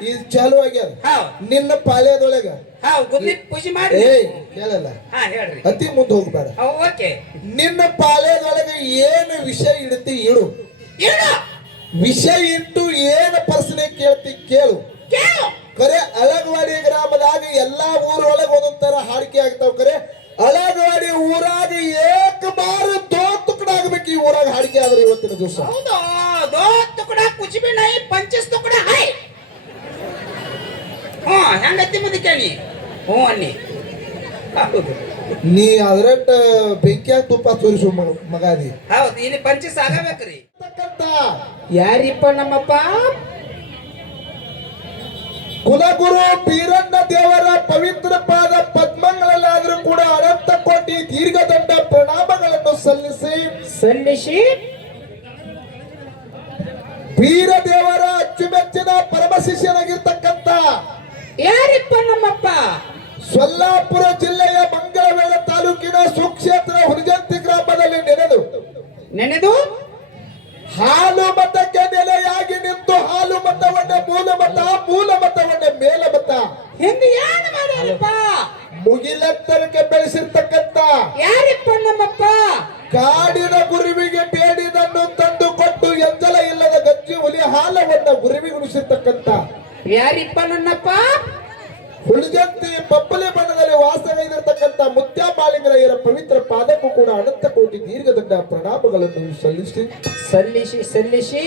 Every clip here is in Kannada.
ಇದು ಚಾಲು ಆಗ್ಯಾದ ಹೌದ್ ನಿನ್ನ ಪಾಳ್ಯದೊಳಗ ಗುದ್ಲಿ ಪೂಜೆ ಮಾಡಿ ಏಯ್ ಕೇಳಲ್ಲ ಹೇಳ್ರಿ ಅತಿ ಮುಂದೆ ಹೋಗ್ಬೇಡ ಓಕೆ ನಿನ್ನ ಪಾಳ್ಯದೊಳಗ ಏನು ವಿಷಯ ಇಡ್ತಿ ಇಡು ಏನು ವಿಷಯ ಇಟ್ಟು ಏನು ಪ್ರಶ್ನೆ ಕೇಳ್ತಿ ಕೇಳು ಕೇಳು ಕರೆ ಅಳಗವಾಡಿ ಗ್ರಾಮದಾಗ ಎಲ್ಲಾ ಊರೊಳಗ ಒಂದೊಂದ್ ತರ ಹಾಡಿಕೆ ಆಗ್ತಾವ ಕರೆ ಅಳಗವಾಡಿ ಊರಾಗ ಏಕ ಬಾರು ದೋ ತುಕಡ ಆಗ್ಬೇಕು ಈ ಊರಾಗ ಹಾಡಿಕೆ ಆದ್ರೆ ಇವತ್ತಿನ ದಿವಸ ಹೌದು ದೋ ತುಕಡ ಕುಚ್ ಬಿ ನೈ ಪಂಚಸ್ ತುಕಡ ಹೈ ಹೆಂಗತ್ತಿ ಮುಂದೆ ಕೇಳಿ ಅನ್ನಿ ಹೌದು ನೀ ಅದ್ರಟ್ ಬೆಂಕಿಯಾಗ ತುಪ್ಪ ತೋರಿಸು ಮಗಾದಿ ಹೌದು ಇಲ್ಲಿ ಪಂಚಸ್ ಆಗಬೇಕ್ರಿ ಯಾರಿಪ್ಪ ನಮ್ಮಪ್ಪ ಕುಲಗುರು ಬೀರಣ್ಣ ದೇವರ ಪವಿತ್ರ ಪಾದ ಪದ್ಮಗಳಲ್ಲಾದ್ರೂ ಕೂಡ ಅನಂತ ಕೋಟಿ ದೀರ್ಘದಂಡ ಪ್ರಣಾಮಗಳನ್ನು ಸಲ್ಲಿಸಿ ಬೀರ ದೇವರ ಅಚ್ಚುಮೆಚ್ಚಿನ ಪರಮ ಶಿಷ್ಯನಾಗಿರ್ತಕ್ಕಂಥ ಯಾರಿಪ್ಪ ನಮ್ಮಪ್ಪ ಸೊಲ್ಲಾಪುರ ಜಿಲ್ಲೆಯ ಮಂಗಳವೇಳ ತಾಲೂಕಿನ ಸುಕ್ಷೇತ್ರ ಹುರಿಜಂತಿ ಗ್ರಾಮದಲ್ಲಿ ನೆನೆದು ಹಾಲು ಮತಕ್ಕೆ ನೆಲೆಯಾಗಿ ನಿಂತು ಹಾಲು ಮತವನ್ನೇ ಮೂಲ ಮತವನ್ನೇ ಮೇಲ ಮತ ಹಿಂದೆ ಏನು ಮಾಡಲಿಪ್ಪ ಮುಗಿಲೆತ್ತರಕ್ಕೆ ಬೆಳೆಸಿರ್ತಕ್ಕಂಥ ಯಾರಿಪ್ಪ ನಮ್ಮಪ್ಪ ಕಾಡಿನ ಗುರುವಿಗೆ ಬೇಡಿದನ್ನು ತಂದು ಕೊಟ್ಟು ಎಂಜಲ ಇಲ್ಲದ ಗಜ್ಜಿ ಹುಲಿ ಹಾಲವನ್ನ ಗುರುವಿಗೆ ಉಣಿಸಿರ್ತಕ್ಕಂಥ ಯಾರಿಪ್ಪ ನನ್ನಪ್ಪ ಹುಲಿಜಂತಿ ಬಬ್ಬಲಿ ಬಣ್ಣದಲ್ಲಿ ವಾಸವಿರತಕ್ಕಂಥ ಮುತ್ಯ ಮಾಲಿಂಗರಾಯರ ಪವಿತ್ರ ಪಾದಕ್ಕೂ ಕೂಡ ಅನಂತ ಕೋಟಿ ದೀರ್ಘದಂಡ ಪ್ರಣಾಮಗಳನ್ನು ಸಲ್ಲಿಸಿ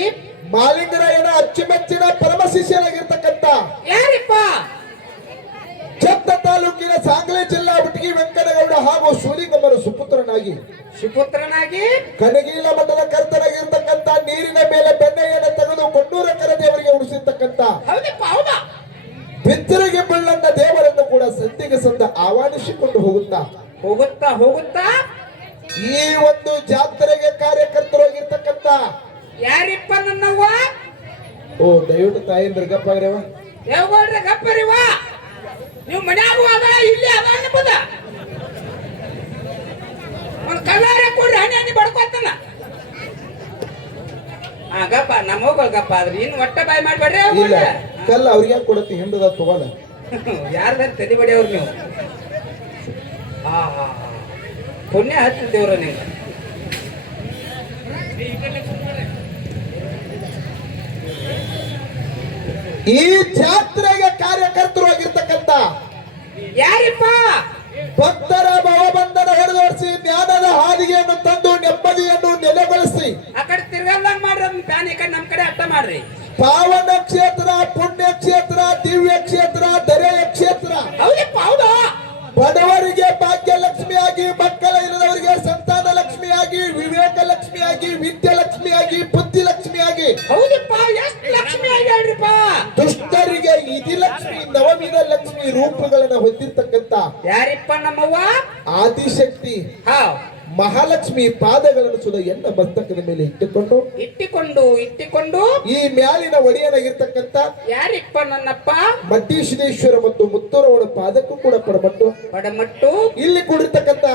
ಮಾಲಿಂಗರಾಯನ ಅಚ್ಚುಮೆಚ್ಚಿನ ಪರಮ ಶಿಷ್ಯನಾಗಿರ್ತಕ್ಕಂಥ ಯಾರಿಪ್ಪ ಛತ್ತ ತಾಲೂಕಿನ ಸಾಂಗ್ಲಿ ಜಿಲ್ಲಾ ಬಿಟಗಿ ವೆಂಕಟಗೌಡ ಹಾಗೂ ಶೂಲಿಗಮ್ಮರ ಸುಪುತ್ರನಾಗಿ ಕನಗೀಲ ಮಠದ ಕರ್ತನಾಗಿರ್ತಕ್ಕಂಥ ನೀರಿನ ಮೇಲೆ ಬೆಣ್ಣೆಯನ್ನು ತೆಗೆದು ಕೊಂಡೂರ ಕರದೇವರಿಗೆ ಉಣಿಸಿರ್ತಕ್ಕಂಥ ಬಿತ್ತರಿಗೆ ಬೀಳಂತ ದೇವರನ್ನು ಕೂಡ ಸಂಧಿಗೆ ಸಂದ ಆಹ್ವಾನಿಸಿಕೊಂಡು ಹೋಗುತ್ತಾ ಈ ಒಂದು ಜಾತ್ರೆಗೆ ಕಾರ್ಯಕರ್ತರಾಗಿರ್ತಕ್ಕಂಥ ಯಾರಿಪ್ಪ ನನ್ನವ್ವ ದಯವಿಟ್ಟು ತಾಯಿಂದ್ರ ಗಪ್ಪಾಗ್ರವ ಗಪ್ಪರಿವ ನೀವು ಮನ್ಯಾಗೂ ಅದ ಇಲ್ಲಿ ಅದ ಅನ್ನಬೋದ ಒಂದು ಕಲ್ಲಾರ ಕೊಡ್ರಿ ಹಣ್ಣಿ ಬಡ್ಕೊತಾನ ಗಪ್ಪ ನಮ್ಮ ಹೋಗೋಲ್ ಗಪ್ಪ ಆದ್ರಿ ಇನ್ನು ಒಟ್ಟ ಬಾಯಿ ಮಾಡ್ಬೇಡ್ರಿ ಕಲ್ಲ ಅವ್ರಿಗೆ ಕೊಡತ್ತಿ ಹಿಂದದ ತಗೋಲ್ಲ ಯಾರ್ದಾರ ತಲೆ ಬಡಿಯವ್ರು ನೀವು ಪುಣ್ಯ ಹತ್ತಿದ್ದೇವ್ರ ನೀವು ಈ ಜಾತ್ರೆಗೆ ಕಾರ್ಯಕರ್ತರು ಆಗಿರ್ತಕ್ಕಂಥ ಯಾರಿಪ್ಪ ಭಕ್ತರ ಭವಬಂಧನ ಹೊಡೆದೋಡಿಸಿ ಜ್ಞಾನದ ಹಾದಿಗೆಯನ್ನು ತಂದು ನೆಮ್ಮದಿಯನ್ನು ನೆಲೆಗೊಳಿಸಿ ಆ ಕಡೆ ತಿರ್ಗಲ್ದಂಗ್ ಮಾಡ್ರಿ ಅದನ್ನ ಪ್ಯಾನ್ ಈ ಕಡೆ ನಮ್ ಕಡೆ ಅಟ್ಟ ಮಾಡ್ರಿ ಪಾವನ ಕ್ಷೇತ್ರ ಪುಣ್ಯ ಕ್ಷೇತ್ರ ದಿವ್ಯ ಕ್ಷೇತ್ರ ದರೆಯ ಕ್ಷೇತ್ರ ಹೌದಪ್ಪ ಹೌದಾ ಬಡವರಿಗೆ ಭಾಗ್ಯ ಲಕ್ಷ್ಮಿಯಾಗಿ ಮಕ್ಕಳ ಇಲ್ಲದವರಿಗೆ ಸಂತಾನ ಲಕ್ಷ್ಮಿಯಾಗಿ ವಿವೇಕ ಲಕ್ಷ್ಮಿಯಾಗಿ ವಿದ್ಯೆ ಲಕ್ಷ್ಮಿಯಾಗಿ ಬುದ್ಧಿ ಲಕ್ಷ್ಮಿಯಾಗಿ ಹೌದಪ್ಪ ಎಷ್ಟು ಲಕ್ಷ್ಮಿ ಆಗ್ಯಾಳ್ರಿಪ್ಪ ದುಷ್ಟರಿಗೆ ಇದಿ ಲಕ್ಷ್ಮಿ ನವಮಿದ ಲಕ್ಷ್ಮಿ ರೂಪಗಳನ್ನ ಹೊಂದಿರ್ತಕ್ಕಂಥ ಯಾರಿಪ್ಪ ನಮ್ಮವ್ವ ಆದಿಶಕ್ತಿ ಮಹಾಲಕ್ಷ್ಮಿ ಪಾದಗಳನ್ನು ಸುದ ಎನ್ನ ಮಸ್ತಕದ ಮೇಲೆ ಇಟ್ಟಿಕೊಂಡು ಈ ಮ್ಯಾಲಿನ ಒಡೆಯನಾಗಿರ್ತಕ್ಕಂಥ ಯಾರಿಪ್ಪ ನನ್ನಪ್ಪ ಮಡ್ಡೀಶ್ವರೇಶ್ವರ ಮತ್ತು ಮುತ್ತೂರವರ ಪಾದಕ್ಕೂ ಕೂಡ ಪಡಮಟ್ಟು ಇಲ್ಲಿ ಕೂಡಿರ್ತಕ್ಕಂಥ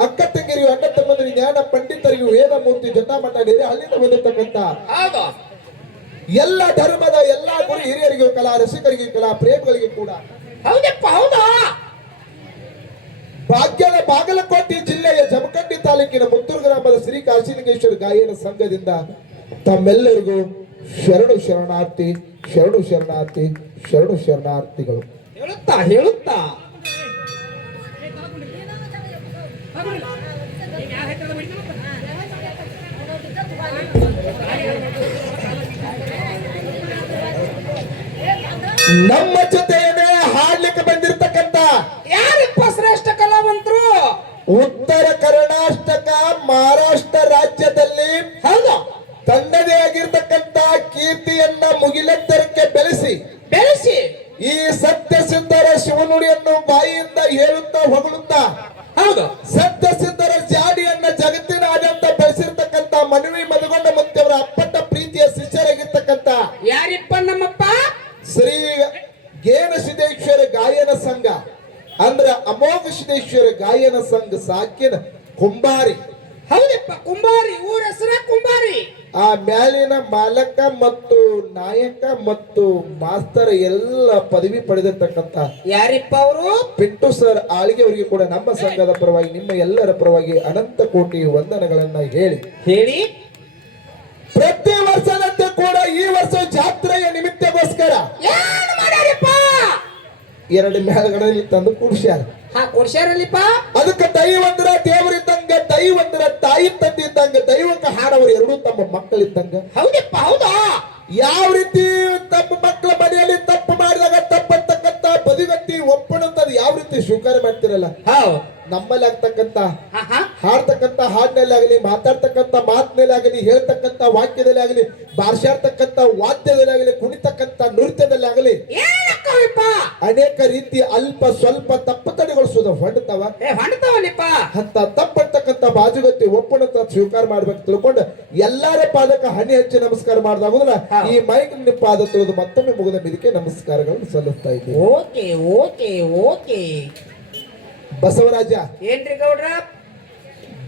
ಅಕ್ಕ ತಂಗಿರಿಗೂ ಅಣ್ಣ ತಮ್ಮಂದಿರಿಗೆ ಜ್ಞಾನ ಪಂಡಿತರಿಗೂ ವೇದ ಮೂರ್ತಿ ಜಟಾಮಠ ಡೇರೆ ಅಲ್ಲಿಂದ ಬಂದಿರ್ತಕ್ಕಂಥ ಎಲ್ಲ ಧರ್ಮದ ಎಲ್ಲಾ ಗುರು ಹಿರಿಯರಿಗೂ ಕಲಾ ರಸಿಕರಿಗೂ ಕಲಾ ಪ್ರೇಮಿಗಳಿಗೆ ಕೂಡ ಹೌದಪ್ಪ ಹೌದಾ ಭಾಗ್ಯದ ಬಾಗಲಕೋಟೆ ಜಿಲ್ಲೆಯ ಜಮಖಂಡಿ ತಾಲೂಕಿನ ಮುತ್ತೂರು ಗ್ರಾಮದ ಶ್ರೀ ಕಾಶಿಲಿಂಗೇಶ್ವರ ಗಾಯನ ಸಂಘದಿಂದ ತಮ್ಮೆಲ್ಲರಿಗೂ ಶರಣಾರ್ಥಿಗಳು ಹೇಳುತ್ತಾ ನಮ್ಮ ಜೊತೆಯೇ ಹಾಡ್ಲಿಕ್ಕೆ ಬಂದಿರತಕ್ಕಂತ ಯಾರಿಪ್ಪ ಶ್ರೇಷ್ಠ ಕಲಾವಂತರು ಉತ್ತರ ಕರ್ನಾಟಕ ಮಹಾರಾಷ್ಟ್ರ ರಾಜ್ಯದಲ್ಲಿ ತನ್ನದೇ ಆಗಿರ್ತಕ್ಕಂತ ಕೀರ್ತಿಯನ್ನ ಮುಗಿಲೆತ್ತರಕ್ಕೆ ಬೆಳೆಸಿ ಈ ಸತ್ಯ ಸಿದ್ಧರ ಶಿವನುಡಿಯನ್ನು ಬಾಯಿಯಿಂದ ಹೇಳುತ್ತಾ ಹೊಗಳುತ್ತಾ ಸತ್ಯ ಸಿದ್ಧರ ಜಾಡಿಯನ್ನ ಜಗತ್ತಿನಾದ್ಯಂತ ಬೆಳೆಸಿರ್ತಕ್ಕಂತ ಮನವಿ ಮದಗೊಂಡ ಮುತ್ತಿಯವರ ಅಪ್ಪಟ ಪ್ರೀತಿಯ ಶಿಷ್ಯರಾಗಿರ್ತಕ್ಕಂತ ಯಾರಿಪ್ಪ ನಮ್ಮಪ್ಪ ಶ್ರೀ ಗೇನ ಸಿದ್ದೇಶ್ವರ ಗಾಯನ ಸಂಘ ಅಂದ್ರ ಅಮೋಘ ಸಿದ್ದೇಶ್ವರ ಗಾಯನ ಸಂಘ ಸಾಕಿನ ಕುಂಬಾರಿ ಹೌದಪ್ಪ, ಕುಂಬಾರಿ. ಊರ ಹೆಸರ ಕುಂಬಾರಿ. ಆ ಮ್ಯಾಲಿನ ಮಾಲಕ ಮತ್ತು ನಾಯಕ ಮತ್ತು ಮಾಸ್ತರ್ ಎಲ್ಲ ಪದವಿ ಪಡೆದಿರ್ತಕ್ಕಂತ ಯಾರಿಪ್ಪ ಅವರು? ಪಿಂಟು ಸರ್ ಆಳಿಗೆ ಅವರಿಗೆ ಕೂಡ ನಮ್ಮ ಸಂಘದ ಪರವಾಗಿ ನಿಮ್ಮ ಎಲ್ಲರ ಪರವಾಗಿ ಅನಂತ ಕೋಟಿ ವಂದನೆಗಳನ್ನ ಹೇಳಿ ಪ್ರತಿ ವರ್ಷದಂತೆ ಕೂಡ ಈ ವರ್ಷ ಜಾತ್ರೆಯ ನಿಮಿತ್ತಗೋಸ್ಕರ ಏನು ಮಾಡ್ಯಾರಿಪ್ಪ? 2 ಮೇಳಗಳಲ್ಲಿ ತಂದು ಕೂಡ್ಸ್ಯಾರ. ಕೊಡ್ಸ್ಯಾರಲ್ಲಿಪ್ಪ. ಅದಕ್ಕೆ ದೈವಂದ್ರ ದೇವರಿದ್ದಂಗ, ದೈವಂದ್ರ ತಾಯಿ ತಂದಿದ್ದಂಗ, ದೈವಕ್ಕೆ ಹಾಡವರು ಎರಡೂ ತಮ್ಮ ಮಕ್ಕಳಿದ್ದಂಗ. ಹೌದಪ್ಪ, ಹೌದಾ? ಯಾವ ರೀತಿ ತಮ್ಮ ಮಕ್ಕಳ ಮನೆಯಲ್ಲಿ ತಪ್ಪು ಮಾಡಿದಾಗ ತಪ್ಪಂತಕ್ಕಂತ ಬದಿಗಟ್ಟಿ ಒಪ್ಪಣಂತದ್ದು ಯಾವ ರೀತಿ ಸ್ವೀಕಾರ ಮಾಡ್ತಿರಲ್ಲ, ನಮ್ಮಲ್ಲಿ ಆಗ್ತಕ್ಕಂತ ಹಾಡ್ತಕ್ಕಂತ ಹಾಡಿನಲ್ಲಿ ಆಗಲಿ, ಮಾತಾಡ್ತಕ್ಕಂತ ಮಾತಿನಲ್ಲಿ ಆಗಲಿ, ಹೇಳ್ತಕ್ಕಂತ ವಾಕ್ಯದಲ್ಲಿ ಆಗಲಿ, ಬಾರ್ಸಾಡ್ತಕ್ಕಂತ ವಾದ್ಯದಲ್ಲಿ ಆಗಲಿ, ಕುಣಿತಕ್ಕಂತ ನೃತ್ಯದಲ್ಲಿ ಆಗಲಿ ಅನೇಕ ರೀತಿ ಅಲ್ಪ ಸ್ವಲ್ಪ ತಪ್ಪು ತಡೆಗೊಳಿಸೋದು ಹೊಂಡ್ತಾವಲ್ಲಿಪ್ಪ. ಅಂತ ತಪ್ಪಂತಕ್ಕಂತ ಬಾಜುಗತ್ತಿ ಒಪ್ಪಣಂತ ಸ್ವೀಕಾರ ಮಾಡ್ಬೇಕು ತಿಳ್ಕೊಂಡು ಎಲ್ಲಾರ ಪಾದಕ ಹನಿ ಹಚ್ಚಿ ನಮಸ್ಕಾರ ಮಾಡಿದಾಗುದ್ರ ಈ ಮೈಕ್ ಪಾದ ತೊಳೆದು ಮತ್ತೊಮ್ಮೆ ಮುಗಿದ ಮಿದಿಕೆ ನಮಸ್ಕಾರಗಳನ್ನು ಸಲ್ಲಿಸ್ತಾ ಇದ್ದೀವಿ. Okay okay okay. ಬಸವರಾಜ ಏನ್ರಿ ಗೌಡ್ರ?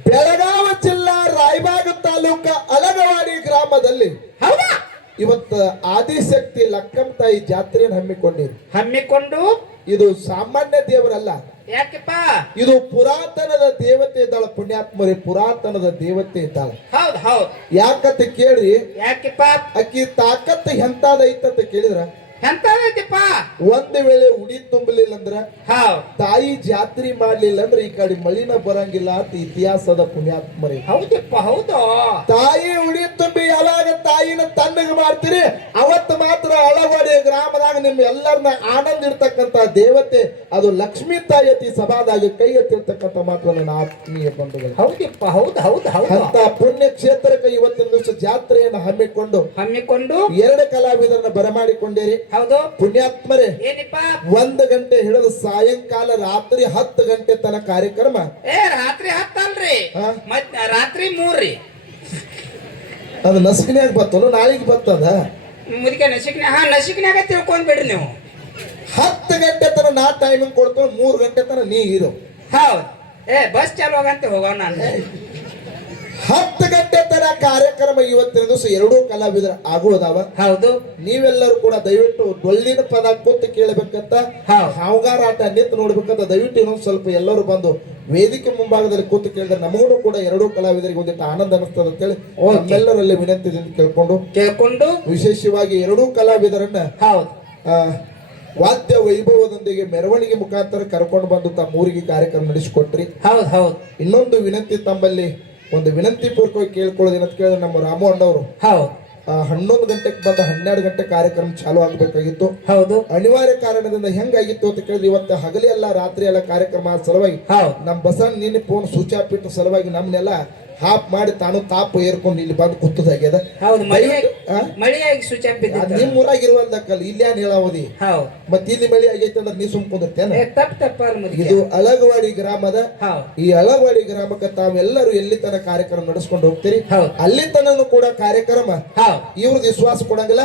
ಬೆಳಗಾವಿ ಜಿಲ್ಲಾ ರಾಯಬಾಗ ತಾಲೂಕ ಅಲಗವಾಡಿ ಗ್ರಾಮದಲ್ಲಿ ಹೌದಾ ಇವತ್ತು ಆದಿಶಕ್ತಿ ಲಕ್ಕಂ ತಾಯಿ ಜಾತ್ರೆಯನ್ನು ಹಮ್ಮಿಕೊಂಡು ಇದು ಸಾಮಾನ್ಯ ದೇವರಲ್ಲ. ಯಾಕೆಪ್ಪ? ಇದು ಪುರಾತನದ ದೇವತೆ ಇದ್ದಾಳ ಪುಣ್ಯಾತ್ಮರಿ, ಪುರಾತನದ ದೇವತೆ ಇದ್ದಾಳ. ಹೌದ್ ಹೌದ್. ಯಾಕಂತ ಕೇಳಿ, ಯಾಕೆಪ್ಪ? ಅಕ್ಕಿ ತಾಕತ್ ಎಂತಾದೈತಂತ ಕೇಳಿದ್ರ ಎಂತದೈತಿಪ್ಪ? ಒಂದು ವೇಳೆ ಉಡಿ ತುಂಬಲಿಲ್ಲ ಅಂದ್ರ, ತಾಯಿ ಜಾತ್ರೆ ಮಾಡ್ಲಿಲ್ಲ ಅಂದ್ರೆ ಈ ಕಡೆ ಮಳಿನ ಬರಂಗಿಲ್ಲ ಅಂತ ಇತಿಹಾಸದ ಪುಣ್ಯಾತ್ಮರಿ. ಹೌದಪ್ಪ, ಹೌದು. ತಾಯಿ ಉಡಿ ತುಂಬಿ ಯಾವಾಗ ತಾಯಿನ ತಣ್ಣಗೆ ಮಾಡ್ತೀರಿ ಅವತ್ತು ಮಾತ್ರ ಅಳವಾಡಿ ಗ್ರಾಮದಾಗ ನಿಮ್ ಎಲ್ಲರನ್ನ ಆನಂದ ಇರ್ತಕ್ಕಂತ ದೇವತೆ ಅದು ಲಕ್ಷ್ಮೀ ತಾಯಿ ಅತಿ ಸಭಾದಾಗ ಕೈ ಎತ್ತಿರ್ತಕ್ಕಂಥ ಮಾತ್ರ ನನ್ನ ಆತ್ಮೀಯ ಬಂಧುಗಳು. ಹೌದಪ್ಪ, ಹೌದು ಹೌದು ಹೌದು. ಅಂತ ಪುಣ್ಯ ಕ್ಷೇತ್ರಕ್ಕೆ ಇವತ್ತಿನ ದಿವಸ ಜಾತ್ರೆಯನ್ನು ಹಮ್ಮಿಕೊಂಡು 2 ಕಲಾವಿದರನ್ನ ಬರಮಾಡಿಕೊಂಡಿರಿ. ಹೌದು ಪುಣ್ಯಾತ್ಮರೇ, ಏನಿಪ್ಪ? 1 ಗಂಟೆ ಹಿಡಿದು ಸಾಯಂಕಾಲ ರಾತ್ರಿ 10 ಗಂಟೆ ತನ ಕಾರ್ಯಕ್ರಮ. ರಾತ್ರಿ 10 ಅಲ್ರಿ, ರಾತ್ರಿ 3 ರೀ. ಅದು ನಸಿಕಿನ್ಯಾಗ ಬರ್ತಲ್ಲ, ನಾಳೆಗೆ ಬರ್ತದ ಮುದಿಕೆ ನಸಿಕಿನ್ಯಾಗ ತಿಳ್ಕೊಂಡ್ ಬಿಡ್ರಿ ನೀವು. 10 ಗಂಟೆ ತನ ನಾ ಟೈಮಿಂಗ್ ಕೊಡ್ತೇವೆ, 3 ಗಂಟೆ ತನ ನೀ ಇರು. ಹೌದು. ಬಸ್ ಚಾಲು ಹೋಗಂತ ಹೋಗೋಣ. 10 ಗಂಟೆ ತರ ಕಾರ್ಯಕ್ರಮ ಇವತ್ತಿನ ದಿವಸ 2 ಕಲಾವಿದರ ಆಗುವುದಾವ. ಹೌದು. ನೀವೆಲ್ಲರೂ ಕೂಡ ದಯವಿಟ್ಟು ಡೊಳ್ಳಿನ ಪದ ಕೂತು ಕೇಳಬೇಕಂತ, ಹಾವುಗಾರ ಆಟ ನಿಂತು ನೋಡ್ಬೇಕಂತ ದಯವಿಟ್ಟು ಇನ್ನೊಂದು ಸ್ವಲ್ಪ ಎಲ್ಲರೂ ಬಂದು ವೇದಿಕೆ ಮುಂಭಾಗದಲ್ಲಿ ಕೂತು ಕೇಳಿದ್ರೆ ನಮಗೂ ಕೂಡ 2 ಕಲಾವಿದರಿಗೆ ಒಂದಿಟ್ಟು ಆನಂದ ಅನಿಸ್ತದೆ ಅಂತೇಳಿ ಎಲ್ಲರಲ್ಲಿ ವಿನಂತಿದಿಂದ ಕೇಳ್ಕೊಂಡು ವಿಶೇಷವಾಗಿ 2 ಕಲಾವಿದರನ್ನ ವಾದ್ಯ ವೈಭವದೊಂದಿಗೆ ಮೆರವಣಿಗೆ ಮುಖಾಂತರ ಕರ್ಕೊಂಡು ಬಂದು ತಮ್ಮ ಊರಿಗೆ ಕಾರ್ಯಕ್ರಮ ನಡೆಸಿಕೊಟ್ರಿ. ಇನ್ನೊಂದು ವಿನಂತಿ, ತಮ್ಮಲ್ಲಿ ಒಂದು ವಿನಂತಿ ಪೂರ್ವಕವಾಗಿ ಕೇಳ್ಕೊಳ್ಳೋದೇನಂತ ಕೇಳಿದ್ರೆ, ನಮ್ಮ ರಾಮು ಅಣ್ಣವರು 11 ಗಂಟೆಗೆ ಬಂದ 12 ಗಂಟೆ ಕಾರ್ಯಕ್ರಮ ಚಾಲು ಆಗ್ಬೇಕಾಗಿತ್ತು. ಹೌದು. ಅನಿವಾರ್ಯ ಕಾರಣದಿಂದ ಹೆಂಗಾಗಿತ್ತು ಅಂತ ಕೇಳಿದ್ರೆ, ಇವತ್ತು ಹಗಲಿ ಎಲ್ಲ ರಾತ್ರಿ ಎಲ್ಲ ಕಾರ್ಯಕ್ರಮ ಸಲುವಾಗಿ ನಮ್ಮ ಬಸನ್ ನಿನ್ನೆ ಫೋನ್ ಸ್ವಿಚ್ ಆಫ್ ಇಟ್ಟು ಸಲುವಾಗಿ ನಮ್ನೆಲ್ಲ ಹಾಪ್ ಮಾಡಿ ತಾನು ತಾಪು ಏರ್ಕೊಂಡು ಇಲ್ಲಿ ಬಂದು ಕೂತದಾಗ್ಯದ. ನಿಮ್ ಊರಾಗಿರುವಲ್ದಕ್ಕಲ್ಲ, ಇಲ್ಲೇನ್ ಹೇಳಾವದಿ ಮತ್ತೆ ಇಲ್ಲಿ ಮಳಿ ಆಗೈತೆ ಅಂದ್ರೆ ನೀ ಸುಮ್ಕೊಂಡಿರ್ತೇನೆ. ಇದು ಅಳಗವಾಡಿ ಗ್ರಾಮದ. ಈ ಅಳಗವಾಡಿ ಗ್ರಾಮಕ್ಕೆ ತಾವೆಲ್ಲರೂ ಎಲ್ಲಿ ತನ ಕಾರ್ಯಕ್ರಮ ನಡೆಸ್ಕೊಂಡು ಹೋಗ್ತೀರಿ, ಅಲ್ಲಿ ತನೂ ಕೂಡ ಕಾರ್ಯಕ್ರಮ ಇವ್ರದ್ದು ವಿಶ್ವಾಸ ಕೊಡಂಗಿಲ್ಲ.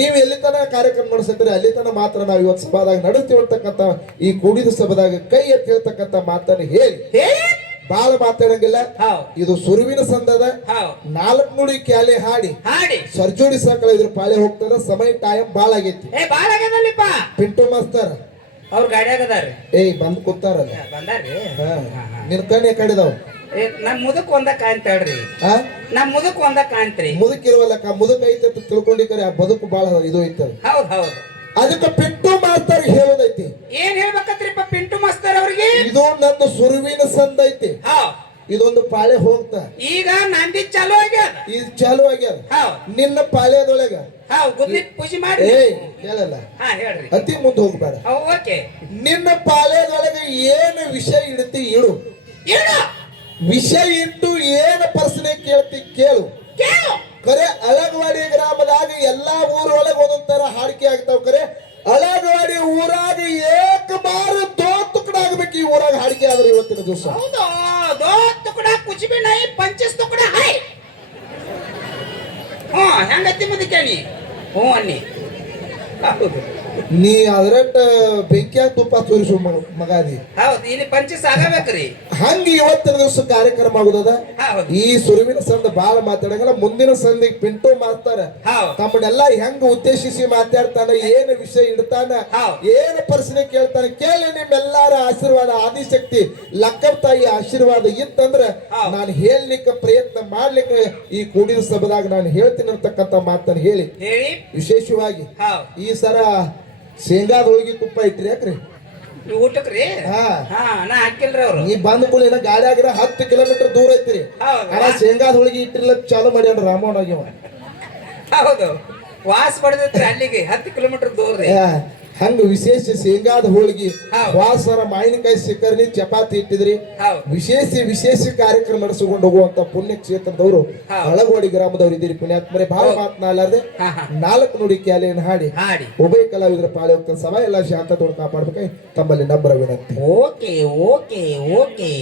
ನೀವು ಎಲ್ಲಿ ತನ ಕಾರ್ಯಕ್ರಮ ನಡೆಸಿದ್ರೆ ಅಲ್ಲಿ ತನ ಮಾತ್ರ ನಾವು ಇವತ್ತು ಸಭಾದಾಗ ನಡೆಸ್ತೀವಿ ಅಂತಕ್ಕಂಥ ಈ ಕೂಡಿದ ಸಭಾದಾಗ ಕೈ ಎತ್ತಿ ಹೇಳ್ತಕ್ಕಂಥ ಮಾತನ್ನು ಹೇಳಿ ಬಾಳ ಮಾತಾಡಂಗಿಲ್ಲ. ಇದು ಸುರುವಿನ ಸಂದದ 4 ನುಡಿ ಕ್ಯಾಲೆ ಹಾಡಿ ಸರ್ಜೋಡಿ ಸಕಲ ಇದ್ರ ಪಾಳೆ ಹೋಗ್ತದ. ಸಮಯ ಟೈಮ್ ಬಾಳ ಆಗೈತಿ. ಪಿಂಟು ಮಾಸ್ತರ್ ಅವ್ರ ಗಾಡಿಯಾಗದಾರಿ ಬಂದ್ ಕೂತಾರಲ್ಲ, ನಿನ್ ಕಣ್ಣೆ ಕಡಿದವ್. ನಮ್ ಮುದಕ್ ಒಂದ ಕಾಣ್ತಾಳ್ರಿ, ನಮ್ ಮುದಕ್ ಒಂದ ಕಾಣ್ತ್ರಿ. ಮುದಕ್ಕಿರುವಲ್ಲಕ್ಕ ಮುದಕ್ ಐತೆ ಅಂತ ತಿಳ್ಕೊಂಡಿದ್ದಾರೆ. ಆ ಬದುಕು ಬಾಳ ಇದು ಐತದ. ಹೌದ್ ಹೌದು. ಅದಕ್ಕೆ ಪಿಂಟು ಮಾಸ್ತರ್ ಹೇಳೋದೈತಿ. ಏನ್ ಹೇಳ್ಬೇಕತ್ರಿಪ್ಪ ಪಿಂಟು ಮಾಸ್ತರ್ ಅವ್ರಿಗೆ? ಇದು ನಂದು ಸುರುವಿನ ಸಂದ ಐತಿ, ಇದೊಂದು ಪಾಳೆ ಹೋಗ್ತಾ. ಈಗ ನಂದಿ ಚಾಲು ಆಗ್ಯಾದ, ಇದು ಚಾಲು ಆಗ್ಯಾದ. ನಿನ್ನ ಪಾಳ್ಯದೊಳಗ ಪೂಜೆ ಮಾಡಿ ಹೇಳಲ್ಲ, ಹೇಳ್ರಿ. ಅತಿ ಮುಂದೆ ಹೋಗ್ಬೇಡ. ನಿನ್ನ ಪಾಳ್ಯದೊಳಗ ಏನು ವಿಷಯ ಇಡ್ತಿ ಇಡು, ವಿಷಯ ಇಟ್ಟು ಏನು ಪ್ರಶ್ನೆ ಕೇಳ್ತಿ ಕೇಳು. ಕರೆ ಅಳಗವಾಡಿ ಗ್ರಾಮದಾಗ ಎಲ್ಲಾ ಊರೊಳಗೆ ಒಂದೊಂದರ ಹಾಡಿಕೆ ಆಗ್ತಾವ. ಕರೆ ಅಳಗವಾಡಿ ಊರಾಗ ಏಕ ಬಾರು ದೋ ತುಕಡ ಆಗ್ಬೇಕು. ಈ ಊರಾಗ ಹಾಡಿಕೆ ಆದ್ರೆ ಇವತ್ತಿನ ದಿವಸ ದೋ ತುಕಡ ಕುಚಿಬಿ ನೈ ಪಂಚಸ್ ತುಕಡ ಹೈ. ಹೆಂಗತ್ತಿ ಮುದಕೇನಿ? ಅನ್ನಿ. ನೀ ಅದ್ರಟ್ಟ ಬೆಂಕಿಯಾಗ ತುಪ್ಪ ತೋರಿಸು ಮಗಾದಿ ಹೌದು ಇಲ್ಲಿ ಪಂಚ ಸಾಗಬೇಕ್ರಿ. ಹಂಗ ಇವತ್ತಿನ ದಿವಸ ಕಾರ್ಯಕ್ರಮ ಆಗುದದ. ಹೌದು ಈ ಸುರುವಿನ ಸಂದ ಬಾಳ ಮಾತಾಡಂಗಿಲ್ಲ, ಮುಂದಿನ ಸಂದಿಗೆ ಪಿಂಟು ಮಾಸ್ತಾರ ಹೌದು ತಮ್ಮನ್ನೆಲ್ಲ ಹೆಂಗ ಉದ್ದೇಶಿಸಿ ಮಾತಾಡ್ತಾನ, ಏನು ವಿಷಯ ಇಡ್ತಾನ, ಹೌದು. ಏನು ಪ್ರಶ್ನೆ ಕೇಳ್ತಾನ ಕೇಳಿ ನಿಮ್ಮೆಲ್ಲಾರ ಆಶೀರ್ವಾದ ಆದಿಶಕ್ತಿ ಲಕ್ಕಪ್ಪ ತಾಯಿ ಆಶೀರ್ವಾದ ಇತ್ತಂದ್ರ ಹೌದು. ನಾನು ಹೇಳಲಿಕ್ಕೆ ಪ್ರಯತ್ನ ಮಾಡ್ಲಿಕ್ಕೆ ಈ ಕೂಡಿದ ಸಭದಾಗ ನಾನು ಹೇಳ್ತೀನಿ ಅಂತಕ್ಕಂಥ ಮಾತನ್ನ ಹೇಳಿ ಹೇಳಿ ವಿಶೇಷವಾಗಿ ಹೌದು ಈ ಸರ ಶೇಂಗಾದ ಹೋಳಿಗೆ ತುಪ್ಪ ಇಟ್ರಿ ಯಾಕ್ರಿ? ನೀವು ಊಟಕ್ರಿ ಹಾ ಹಾ ನಾ ಹಾಕಿಲ್ರಿ ಅವ್ರು. ನೀ ಬಂದ ಕೂಡ ಏನ ಗಾಡಿ ಆಗಿರ 10 ಕಿಲೋಮೀಟರ್ ದೂರ ಐತ್ರಿ. ಹೌದು ಅಲ್ಲ ಶೇಂಗಾದ ಹೋಳಿಗೆ ಇಟ್ಟಿರ್ಲ ಚಾಲು ಮಾಡ್ಯಾನ ರಾಮಣ್ಣ ಆಗ್ಯವ. ಹೌದು ವಾಸ್ ಪಡೆದೈತ್ರಿ ಅಲ್ಲಿಗೆ 10 ಕಿಲೋಮೀಟರ್ ದೂರ ರೀ. ಹಂಗ ವಿಶೇಷ ಶೇಂಗಾದ ಹೋಳಿಗೆ ಹೌದು. ವಾಸರ ಮಾವಿನಕಾಯಿ ಶಿಖರ್ನಿ ಚಪಾತಿ ಇಟ್ಟಿದ್ರಿ. ಹೌದು ವಿಶೇಷ ಕಾರ್ಯಕ್ರಮ ನಡೆಸಿಕೊಂಡು ಹೋಗುವಂತ ಪುಣ್ಯ ಕ್ಷೇತ್ರದವರು ಹೌದು. ಹಳಗೋಡಿ ಗ್ರಾಮದವರು ಇದ್ದೀರಿ. ಪುಣ್ಯಾತ್ಮರೇ ಬಹಳ ಹೌದು. ಮಾತನಾಡಲಾರ್ದೆ ಹಾ ಹಾ 4 ನುಡಿ ಕ್ಯಾಲೆಯನ್ನು ಹಾಡಿ ಹಾಡಿ ಉಭಯ ಕಲಾವಿದರ ಪಾಳೆ ಹೋಗ್ತಾನೆ ಸಭೆ ಎಲ್ಲ ಶಾಂತತೋடு ಕಾಪಾಡ್ಬೇಕಾಗಿ ತಮ್ಮಲ್ಲಿ ನಮ್ರ ವಿನಂತಿ. Okay okay okay